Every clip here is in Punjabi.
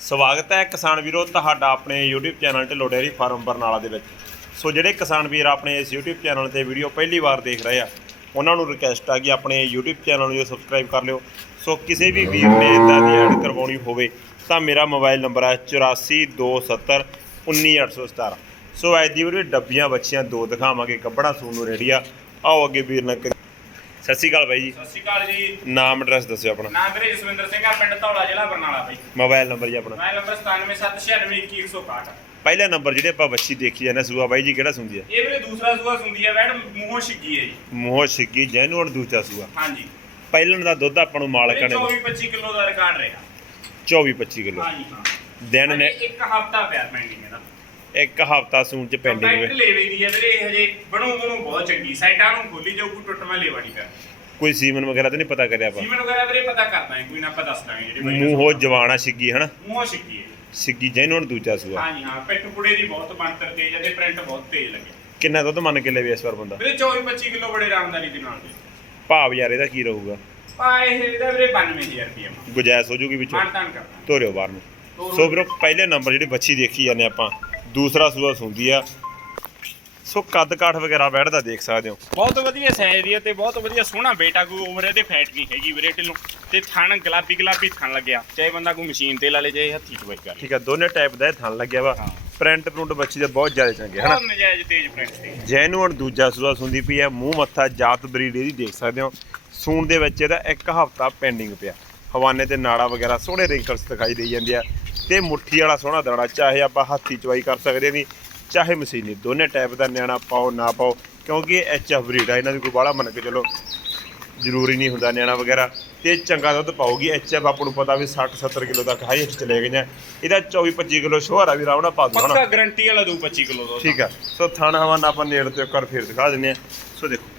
ਸਵਾਗਤ ਹੈ ਕਿਸਾਨ ਵੀਰੋ ਤੁਹਾਡਾ ਆਪਣੇ YouTube channel Dhillon dairy farm Barnala ਦੇ ਵਿੱਚ। ਸੋ ਜਿਹੜੇ ਕਿਸਾਨ ਵੀਰ ਆਪਣੇ ਇਸ YouTube ਚੈਨਲ ਤੇ ਵੀਡੀਓ ਪਹਿਲੀ ਵਾਰ ਦੇਖ ਰਹੇ ਆ, ਉਹਨਾਂ ਨੂੰ ਰਿਕਵੈਸਟ ਆ ਕਿ ਆਪਣੇ YouTube ਚੈਨਲ ਨੂੰ ਸਬਸਕ੍ਰਾਈਬ ਕਰ ਲਿਓ। ਸੋ ਕਿਸੇ ਵੀ ਵੀਰ ਨੇ ਇਦਾਂ ਦੀ ਐਡ ਕਰਵਾਉਣੀ ਹੋਵੇ ਤਾਂ ਮੇਰਾ ਮੋਬਾਈਲ ਨੰਬਰ ਹੈ 8427 19817 ਸੋ ਅੱਜ ਦੀ ਵੀਡੀਓ ਡੱਬੀਆਂ ਬੱਚੀਆਂ ਦੋ ਦਿਖਾਵਾਂਗੇ, ਕੱਪੜਾ ਸੂਣ ਨੂੰ ਰੈਡੀ ਆ। ਆਓ ਅੱਗੇ ਵੀਰ ਨਾਲ ਸਤਿ ਸ਼੍ਰੀ ਅਕਾਲ ਬਾਈ ਜੀ। ਸਤਿ ਸ਼੍ਰੀ ਅਕਾਲ ਜੀ। ਨਾਮ ਐਡਰੈਸ ਦੱਸਿਓ ਆਪਣਾ। ਨਾਮ ਵੀਰੇ ਜਸਵਿੰਦਰ ਸਿੰਘ ਆ ਪਿੰਡ ਧੌਲਾ ਜ਼ਿਲ੍ਹਾ ਬਰਨਾਲਾ ਬਾਈ। ਮੋਬਾਈਲ ਨੰਬਰ ਜੀ ਆਪਣਾ। ਮੈਂ ਨੰਬਰ 9776921161 ਪਹਿਲਾ ਨੰਬਰ ਜਿਹੜੇ ਆਪਾਂ ਬੱਚੀ ਦੇਖੀ ਜਾਂਦੇ ਸੂਆ ਬਾਈ ਜੀ ਕਿਹੜਾ ਸੁੰਦੀ ਆ? ਇਹ ਵੀਰੇ ਦੂਸਰਾ ਸੂਆ ਸੁੰਦੀ ਹੈ ਵੈੜ ਮੂੰਹੋਂ ਛਿੱਗੀ ਹੈ ਜੀ। ਮੋਹ ਛਿੱਕੀ ਜੈਨੂਅਨ ਦੂਜਾ ਸੂਆ। ਹਾਂਜੀ। ਪਹਿਲਣ ਦਾ ਦੁੱਧ ਆਪਾਂ ਨੂੰ ਮਾਲਕਾਂ ਨੇ 24 25 ਕਿਲੋ ਦਾ ਰਿਕਾਰਡ ਰਿਹਾ। 24 25 ਕਿਲੋ। ਹਾਂਜੀ ਹਾਂ। ਦਿਨ ਨੇ ਇੱਕ ਹਫਤਾ ਪਿਆ ਪੈਂਡਿੰਗ ਇਹਦਾ। ਇੱਕ ਹਫਤਾ ਸੂਣ ਚ ਪੈਂਡਿੰਗ ਕੰਪੈਕਟ ਵੇ ਲੇਵੇ ਦੀ ਹੈ ਵੀਰੇ ਇਹ ਹਜੇ ਬਣੂ ਬਣੂ ਬਹੁਤ ਚੰਗੀ। ਸਾਈਡਾਂ ਨੂੰ ਖੋਲੀ ਜਾਊ ਕੋਈ ਟੁੱਟਵਾਂ ਲੇਵਾ ਨਹੀਂ ਕਰ। ਕੋਈ ਸੀਮਨ ਵਗੈਰਾ ਤਾਂ ਨਹੀਂ ਪਤਾ ਕਰਿਆ ਆਪਾਂ? ਸੀਮਨ ਵਗੈਰਾ ਵੀਰੇ ਪਤਾ ਕਰਦਾ ਹੈ ਕੋਈ ਨਾ ਆਪਾਂ ਦੱਸ ਦਾਂਗੇ ਜਿਹੜੇ ਮੂੰਹੋਂ ਜਵਾਨਾ ਛਿੱਗੀ ਹਨਾ? ਮੂੰਹੋਂ ਛਿੱਗੀ ਹੈ। ਛਿੱਗੀ ਜੈਨੂਅਨ ਦੂਜਾ ਸੂਆ। ਹਾਂਜੀ ਹਾਂ ਪਿੱਠ ਪੁੜੇ ਦੀ ਬਹੁਤ ਬਣਤਰ ਤੇਜ਼ ਹੈ ਤੇ ਪ੍ਰਿੰਟ ਬਹੁਤ ਤੇਜ਼ ਲੱਗੇ। ਕਿੰਨਾ ਦੁੱਧ ਮੰਨ ਕੇ ਲੈਵੇ ਇਸ ਵਾਰ ਬੰਦਾ? ਵੀਰੇ 24 25 ਕਿਲੋ ਬੜੇ ਆਰਾਮਦਾਰੀ ਦੇ ਨਾਲ ਦੇ। ਭਾਵ ਯਾਰ ਇਹਦਾ ਕੀ ਰਹੂਗਾ? ਆ ਇਹ ਇਹਦਾ ਵੀਰੇ 92000 ਰੁਪਏ ਗੁਜਾਇਸ਼ ਹੋ ਜੂਗੀ ਵਿੱਚੋਂ। ਮਾਨਤਾਨ ਕਰਦਾ। ਤੋਰਿਓ ਬਾਹਰ ਨੂੰ। ਸੋ ਵੀਰੋ ਪਹਿਲੇ ਨੰਬਰ ਜਿਹੜੀ ਬੱਚੀ ਦੇਖੀ ਜਾਂਦੇ ਆਪਾਂ। ਦੂਸਰਾ ਸੂਆ ਸੁੰਦੀ ਆ। ਸੋ ਕੱਦ ਕਾਠ ਵਗੈਰਾ ਬੈਠਦਾ ਦੇਖ ਸਕਦੇ ਹੋ। ਬਹੁਤ ਵਧੀਆ ਸਾਈਜ਼ ਦੀ ਹੈ ਤੇ ਬਹੁਤ ਵਧੀਆ ਸੋਹਣਾ ਬੇਟਾ ਕੋਈ ਉਮਰ ਇਹਦੇ ਫੈਟ ਨਹੀਂ ਹੈਗੀ ਵੀਰੇ ਢਿੱਲੋਂ। ਤੇ ਥਣ ਗੁਲਾਬੀ ਗੁਲਾਬੀ ਥਣ ਲੱਗਿਆ। ਚਾਹੇ ਬੰਦਾ ਕੋਈ ਮਸ਼ੀਨ ਤੇ ਲਾ ਲੇ ਚਾਹੇ ਹੱਥੀ ਚਵਾਈ ਕਰ ਠੀਕ ਆ ਦੋਨੇ ਟਾਈਪ ਦਾ ਇਹ ਥਣ ਲੱਗਿਆ ਵਾ। ਪ੍ਰਿੰਟ ਪ੍ਰਿੰਟ ਬੱਚੀ ਦੇ ਬਹੁਤ ਜ਼ਿਆਦਾ ਚੰਗੇ ਹਨਾ? ਬਹੁਤ ਨਜਾਇਜ਼ ਤੇਜ਼ ਪ੍ਰਿੰਟ ਤੇ ਜੈਨੂਅਨ ਦੂਜਾ ਸੂਆ ਸੁੰਦੀ ਪਈ ਹੈ ਮੂੰਹ ਮੱਥਾ ਜਾਤ ਬਰੀਡ ਇਹਦੀ ਦੇਖ ਸਕਦੇ ਹੋ। ਸੂਣ ਦੇ ਵਿੱਚ ਇਹਦਾ ਇੱਕ ਹਫਤਾ ਪੈਂਡਿੰਗ ਪਿਆ। ਹਵਾਨੇ ਤੇ ਨਾੜਾ ਵਗੈਰਾ ਸੋਹਣੇ ਰਿੰਕਲਸ ਦਿਖਾਈ ਦੇਈ ਜਾਂਦੇ ਆ। ਤੇ ਮੁੱਠੀ ਵਾਲਾ ਸੋਹਣਾ ਦਾਣਾ ਚਾਹੇ ਆਪਾਂ ਹੱਥੀ ਚਵਾਈ ਕਰ ਸਕਦੇ ਨਹੀਂ ਚਾਹੇ ਮਸ਼ੀਨੀ ਦੋਨੇ ਟਾਈਪ ਦਾ ਨਿਆਣਾ ਪਾਓ ਨਾ ਪਾਓ ਕਿਉਂਕਿ ਇਹ ਐਚ ਐਫ ਬਰੀਡ ਆ ਇਹਨਾਂ ਦੀ ਕੋਈ ਬਾਹਲਾ ਮੰਨ ਕੇ ਚਲੋ ਜ਼ਰੂਰੀ ਨਹੀਂ ਹੁੰਦਾ ਨਿਆਣਾ ਵਗੈਰਾ ਤੇ ਚੰਗਾ ਦੁੱਧ ਪਾਉਗੀ ਐਚ ਐਫ ਆਪਾਂ ਨੂੰ ਪਤਾ ਵੀ 60 70 ਕਿਲੋ ਤੱਕ ਹਾਈਐਸਟ ਚਲੇ ਗਈਆਂ। ਇਹਦਾ 24 25 ਕਿਲੋ ਸ਼ੋਹਰਾ ਵੀ ਰਾਵਣਾ ਪਾ ਦੋ ਪੱਕਾ ਗਾਰੰਟੀ ਵਾਲਾ ਦੂ 25 ਕਿਲੋ ਦਾ ਠੀਕ ਆ। ਸੋ ਥਾਣਾ ਹਵਾਨਾ ਆਪਾਂ ਨੇੜ ਤੋਂ ਇੱਕ ਵਾਰ ਫੇਰ ਦਿਖਾ ਦਿੰਨੇ ਆ ਸੋ ਦੇਖੋ।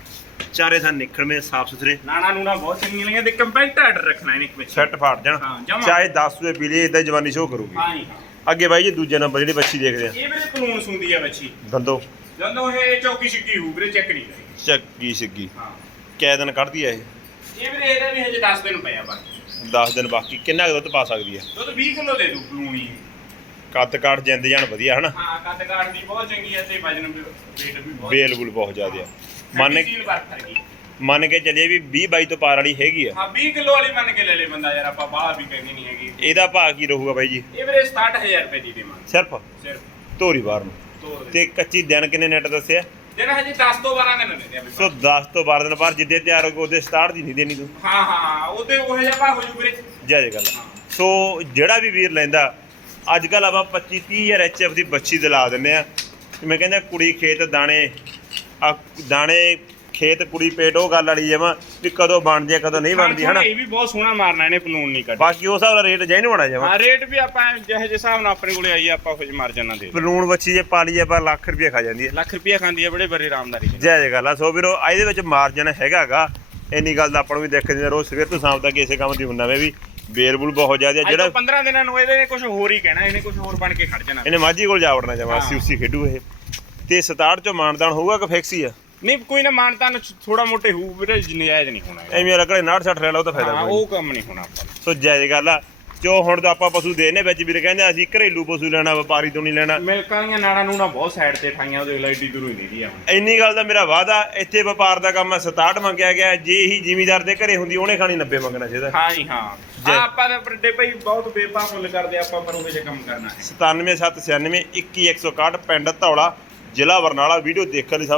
ਚਾਰੇ ਥਾਂ ਨਿਕਲਵੇਂ ਸਾਫ਼ ਸੁਥਰੇ। ਨਾਣਾ ਨੂਣਾ ਬਹੁਤ ਚੰਗੀਆਂ ਲੱਗੀਆਂ ਤੇ ਕੰਪੈਕਟ ਆਰਡਰ ਰੱਖਣਾ ਇਹਨੇ ਇੱਕ ਵਿੱਚ। ਸੈੱਟ ਫਾੜ ਹਾਂ, ਜਾਣ ਜਮਾਂ। ਚਾਹੇ 10 ਸੂਏ ਪੀ ਇਦਾਂ ਜਵਾਨੀ ਸ਼ੋ ਕਰੂਗੀ। ਹਾਂ ਜੀ ਹਾਂ। ਅੱਗੇ ਬਾਈ ਜੀ ਦੂਜੇ ਨੰਬਰ ਜਿਹੜੀ ਬੱਚੀ ਦੇਖਦੇ ਆ। ਇਹ ਵੀਰੇ ਕਾਨੂੰਨ ਸੁੰਦੀ ਆ ਬੱਚੀ। ਦੰਦੋ। ਜਦੋਂ ਇਹ ਚੌਕੀ ਛਿੱਕੀ ਹੋਊ ਵੀਰੇ ਚੈੱਕ ਨਹੀਂ ਕਰੀ। ਚੱਕੀ ਸਿੱਗੀ। ਹਾਂ। ਕੈ ਦਿਨ ਕੱਢਦੀ ਆ ਇਹ? ਇਹ ਵੀਰੇ ਇਹਦਾ ਵੀ ਹਜੇ 10 ਦਿਨ ਪਿਆ ਬਾਕੀ। 10 ਦਿਨ ਬਾਕੀ। ਕਿੰਨਾ ਕੁ ਦੁੱਧ ਪਾ ਸਕਦੀ ਆ? ਦੁੱਧ 20 ਕਿਲੋ ਦੇ ਦੂ ਪਲੂਣੀ ਕੱਦ ਕਾਠ ਜਿੰਦ ਜਾਨ ਵਧੀਆ ਹਨਾ? ਹਾਂ ਕੱਦ ਕਾਠ ਦੀ ਬਹੁਤ ਚੰਗੀ ਹੈ ਤੇ ਵਜਨ ਵੀ weight ਵੀ ਬਹੁਤ ਬੇਲ ਬੁਲ ਬਹੁਤ ਜ਼ਿਆਦਾ ਆ। ਮੰਨ ਸੀਲ ਵਰਤ ਹੈਗੀ। ਮੰਨ ਕੇ ਚੱਲੀਏ ਵੀ 20 22 ਤੋਂ ਪਾਰ ਵਾਲੀ ਹੈਗੀ ਆ। ਹਾਂ 20 ਕਿਲੋ ਵਾਲੀ ਮੰਨ ਕੇ ਲੈ ਲੈ ਬੰਦਾ ਯਾਰ ਆਪਾਂ ਬਾਹਰ ਵੀ ਕਹਿੰਦੇ ਨਹੀਂ ਹੈਗੀ। ਇਹਦਾ ਭਾਅ ਕੀ ਰਹੂਗਾ ਬਾਈ ਜੀ? ਇਹ ਵੀਰੇ 67000 ਰੁਪਏ ਦੀ ਦੇਵਾਂ ਸਿਰਫ? ਸਿਰਫ। ਧੋਰੀ ਬਾਹਰ ਨੂੰ। ਤੋਰ ਦੇ। ਤੇ ਕੱਚੀ ਦਿਨ ਕਿੰਨੇ ਨੈਟ ਦੱਸਿਆ? ਜਿਹੜਾ ਹਜੇ 10 ਤੋਂ 12 ਦਿਨ ਨੇ ਸੋ 10 ਤੋਂ 12 ਦਿਨ ਬਾਅਦ ਜਿੱਦੇ ਤਿਆਰ ਹੋ ਗਏ ਉਹਦੇ 67 ਦੀ ਨਹੀਂ ਦੇਣੀ ਤੂੰ। ਹਾਂ ਹਾਂ ਉਹਦੇ ਉਹ ਜਿਹਾ ਭਾਅ ਹੋ ਜੂ ਵੀਰੇ। ਜੈ ਗੱਲ। ਸੋ ਜਿਹੜਾ ਵੀ ਵੀਰ ਲੈਂਦਾ ਅੱਜ ਕੱਲ ਆਪਾਂ 25 30000 ਐਚਐਫ ਦੀ ਬੱਚੀ ਦਿਲਾ ਦਿੰਨੇ ਆ। ਤੇ ਮੈਂ ਕਹਿੰਦਾ ਕੁੜੀ ਖੇਤ ਦਾਣੇ ਆ ਦਾਣੇ ਖੇਤ ਕੁੜੀ ਪੇਟ ਉਹ ਗੱਲ ਵਾਲੀ ਜਮਾ ਵੀ ਕਦੋਂ ਬਣਦੀ ਆ ਕਦੋਂ ਨਹੀਂ ਬਣਦੀ ਹਨਾ? ਇਹ ਵੀ ਬਹੁਤ ਸੋਹਣਾ ਮਾਰਨਾ ਇਹਨੇ ਪਲੂਣ ਨਹੀਂ ਕੱਢ ਬਾਕੀ ਉਸ ਹਿਸਾਬ ਨਾਲ ਰੇਟ ਜੈ ਨਹੀਂ ਹੋਣਾ ਜਮਾ। ਹਾਂ ਰੇਟ ਵੀ ਆਪਾਂ ਜਿਹੇ ਜਿਹੇ ਹਿਸਾਬ ਨਾਲ ਆਪਣੇ ਕੋਲੇ ਆਈ ਆ, ਆਪਾਂ ਕੁਝ ਮਾਰ ਜਾਣਾ ਦੇ ਬਲੂਣ ਬੱਚੀ ਜੇ ਪਾ ਲਈਏ ਆਪਾਂ ਲੱਖ ਰੁਪਏ ਖਾ ਜਾਂਦੀ ਹੈ ਲੱਖ ਰੁਪਇਆ ਖਾਂਦੀ ਹੈ ਬੜੇ ਬੜੇ ਆਰਾਮਦਾਰੀ ਦੇ ਜੈ ਜੈ ਗੱਲ ਆ ਸੋ ਵੀਰੋ ਇਹਦੇ ਵਿੱਚ ਮਾਰਜਨ ਹੈਗਾਗਾ। ਇੰਨੀ ਗੱਲ ਦਾ ਆਪਾਂ ਨੂੰ ਵੀ ਦੇਖਦੇ ਰੋਜ਼ ਸਵੇਰ ਤੋਂ ਸ਼ਾਮ ਤੱਕ ਇਸੇ ਕੰਮ ਦੀ ਹੁੰਦਾ ਮੈਂ ਵੀ ਬੇਰਬੁਲ ਬਹੁਤ ਜ਼ਿਆਦਾ ਅੱਜ ਜਿਹੜਾ ਤੋਂ 15 ਦਿਨਾਂ ਨੂੰ ਇਹਦੇ ਕੁਝ ਹੋਰ ਹੀ ਕਹਿਣਾ ਇਹਨੇ ਕੁਝ ਹੋਰ ਬਣ ਕੇ ਖੜ ਜਾਣਾ। ਇਹਨੇ ਮਾਝੀ ਕੋਲ ਜਾ ਵੜਨਾ ਜਮਾ ਹਾਂ। ਅਸੀਂ ਉਸੇ ਖੇਡੂ ਇਹ। ਤੇ 67 ਚੋਂ ਮਾਨਦਾਨ ਹੋਊਗਾ ਕਿ ਫਿਕਸ ਹੀ ਆ? ਨਹੀਂ ਕੋਈ ਨਾ ਮਾਨਤਾ ਨੂੰ ਥੋੜਾ ਮੋਟੇ ਹੋਊ ਵੀਰੇ ਨਜਾਇਜ਼ ਨਹੀਂ ਹੋਣਾ ਇਹਦਾ। ਐਵੇਂ ਰਕੜੇ 69 60 ਲੈ ਲਓ ਤਾਂ ਫਾਇਦਾ ਹਾਂ ਕੋਈ ਉਹ ਕੰਮ ਨਹੀਂ ਹੋਣਾ ਆਪਾਂ ਨੂੰ। ਸੋ ਜਾਇਜ਼ ਗੱਲ ਆ। ਜੋ ਹੁਣ ਤਾਂ ਆਪਾਂ ਪਸ਼ੂ ਦੇਨੇ ਵਿੱਚ ਵੀਰ ਕਹਿੰਦੇ ਅਸੀਂ ਘਰੇਲੂ ਪਸ਼ੂ ਲੈਣਾ ਵਪਾਰੀ ਤੋਂ ਨਹੀਂ ਲੈਣਾ। ਮਿਲਕਾਂ ਦੀਆਂ ਨਾੜਾਂ ਨੂੰ ਨਾ ਬਹੁਤ ਸਾਈਡ ਤੇ ਠਾਈਆਂ ਉਹਦੇ ਲਈ ਏਡੀ ਦੂਰੋਂ ਹੀ ਨਹੀਂ ਦੀ ਹੁਣ। ਇੰਨੀ ਗੱਲ ਦਾ ਮੇਰਾ ਵਾਅਦਾ ਇੱਥੇ ਵਪਾਰ ਦਾ ਕੰਮ 67 ਮੰਗਿਆ ਗਿਆ ਜੇ ਹੀ ਜ਼ਿਮੀਦਾਰ ਦੇ ਘਰੇ ਹੁੰਦੀ ਉਹਨੇ ਖਾਣੀ 90 ਮੰਗਣਾ ਚਾਹੀਦਾ ਹਾਂ ਜੀ ਹਾਂ। ਜੈ- ਆ ਆਪਾਂ ਤਾਂ ਵੱਡੇ ਭਾਈ ਬਹੁਤ ਬੇਪਾ ਮੁੱਲ ਕਰਦੇ ਆਪਾਂ ਪਰ ਉਹੇ ਜਿਹਾ ਕੰਮ ਕਰਨਾ ਹੈ। 97796 21161 ਪਿੰਡ ਧੌਲਾ ਜ਼ਿਲ੍ਹਾ ਬਰਨਾਲਾ ਵੀਡੀਓ ਦੇਖਣ ਲਈ ਸਭ